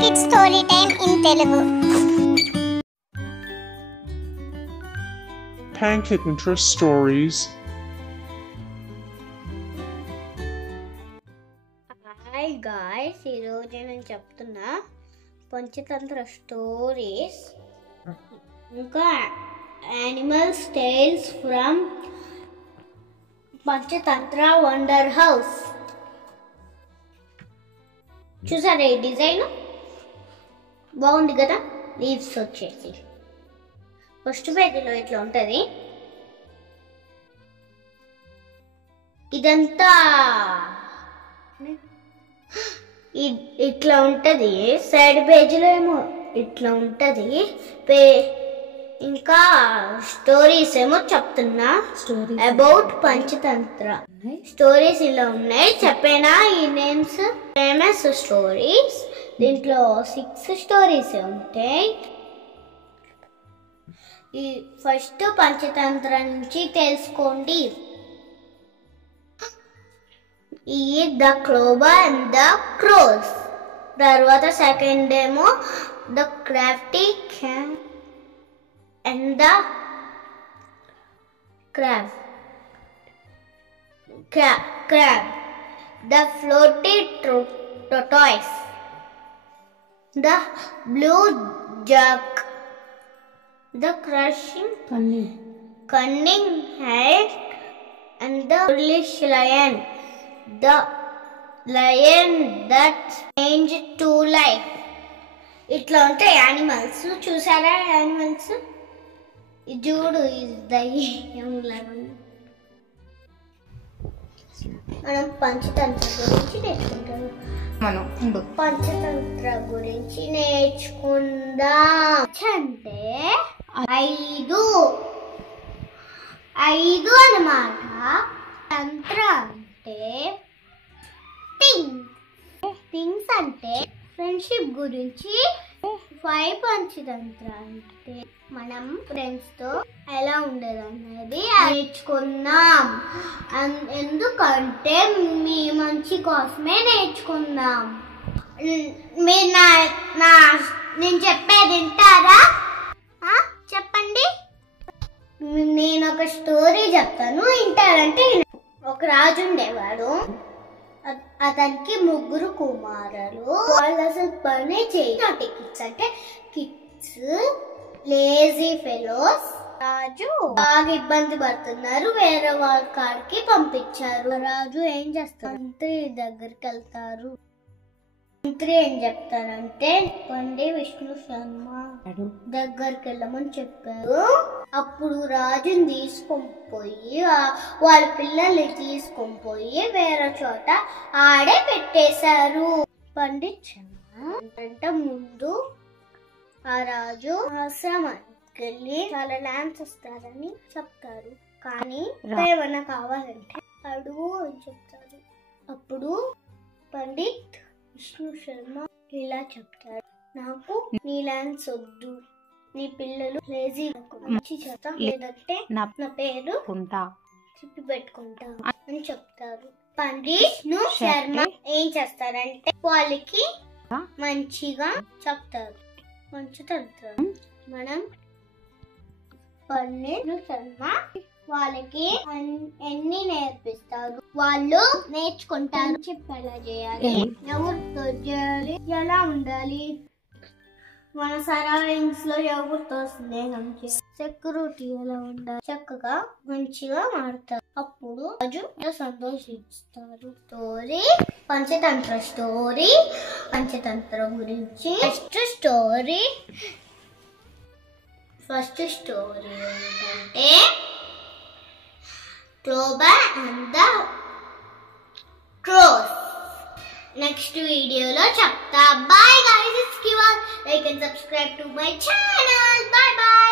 Kids Story Time in Telugu. Pancake Interest Stories. Hi guys, ఈరోజు నేను చెప్తున్నా Panchatantra stories ఇంకా animals tales from Panchatantra wonder house. చూసారా ఈ డిజైన్ బాగుంది కదా. లీవ్స్ వచ్చేసి ఫస్ట్ పేజీలో ఇట్లా ఉంటుంది. ఇదంతా ఇట్లా ఉంటుంది. సైడ్ పేజీలో ఏమో ఇట్లా ఉంటుంది. ఇంకా స్టోరీస్ ఏమో చెప్తున్నా అబౌట్ పంచతంత్ర. స్టోరీస్ ఇలా ఉన్నాయి. చెప్పేనా ఈ నేమ్స్? Famous stories. దీంట్లో 6 స్టోరీస్ ఉంటాయి. ఈ ఫస్ట్ పంచతంత్ర నుంచి తెలుసుకోండి. ఈ ద క్లోబర్ అండ్ ద క్రోస్. తర్వాత సెకండ్ ఏమో the Crafty and the crab, the floaty tortoise, the blue jug, the cunning hare, and the foolish lion, the lion that changed to life. ఇట్లా ఉంటాయి యానిమల్స్. చూసారా యానిమల్స్? చూడు మనం పంచతంత్ర గురించి నేర్చుకుంటాము. పంచతంత్ర గురించి నేర్చుకుందాం. అంటే 5 అన్నమాట. తంత్ర అంటే థింగ్స్ అంటే ఫ్రెండ్షిప్ గురించి. 5 పంచతంత్ర అంటే మనం ఫ్రెండ్స్ తో ఎలా ఉండదు అనేది నేర్చుకుందాం. ఎందుకంటే మీ మంచి కోసమే నేర్చుకుందాం. మీరు నేను చెప్పేది వింటారా? చెప్పండి. నేను ఒక స్టోరీ చెప్తాను, వింటారంటే. ఒక రాజు ఉండేవాడు. అతనికి 3 కుమారులు. వాళ్ళు అసలు పనే చేయనట్టు. కిడ్స్ అంటే కిడ్స్ లేజీ ఫెలోస్. రాజు బాగా ఇబ్బంది పడుతున్నారు. వేరే వాళ్ళ కాడికి పంపించారు. రాజు ఏం చేస్తారు? మంత్రి దగ్గరికి వెళ్తారు. మంత్రి ఏం చెప్తారంటే పండి విష్ణు శర్మ దగ్గరికి వెళ్ళమని చెప్పారు. అప్పుడు రాజుని తీసుకొని పోయి వాళ్ళ పిల్లల్ని తీసుకొని పోయి వేరే చోట ఆడే పెట్టేశారు. పండిత్ శర్మ అంటే ముందు ఆ రాజు ఆశ్రమానికి వెళ్ళి చాలా ల్యాండ్స్ వస్తారని చెప్తారు. కానీ ఏమన్నా కావాలంటే అడుగు అని చెప్తారు. అప్పుడు పండిత్ విష్ణు శర్మ ఇలా చెప్తారు, నాకు నీ ల్యాండ్స్ వద్దు, నీ పిల్లలు లేజీ మంచి చేత లేదంటే నా పేరు చెప్పి పెట్టుకుంటా అని చెప్తారు. పండిత్ విష్ణు శర్మ ఏం చేస్తారంటే వాళ్ళకి మంచిగా చెప్తారు. పంచతంత్రం మనం పండిత్ శర్మ వాళ్ళకి ఎన్ని నేర్పిస్తారు, వాళ్ళు నేర్చుకుంటారు. చెప్పి ఎలా చేయాలి, ఎవరితో చేయాలి, ఎలా ఉండాలి, మన సరౌండింగ్స్ లో ఎవరితో స్నేహం చేయాలి, సెక్యూరిటీ ఎలా ఉండాలి, చక్కగా మంచిగా మారుతారు. అప్పుడు రాజు సంతోషిస్తారు. Story Panchatantra story. పంచతంత్ర గురించి ఫస్ట్ స్టోరీ ఏంటంటే క్లోబర్ అండ్ ద క్రోస్. నెక్స్ట్ వీడియోలో చెప్తా. Bye guys, it's Kiva. Like and subscribe to my channel. Bye bye.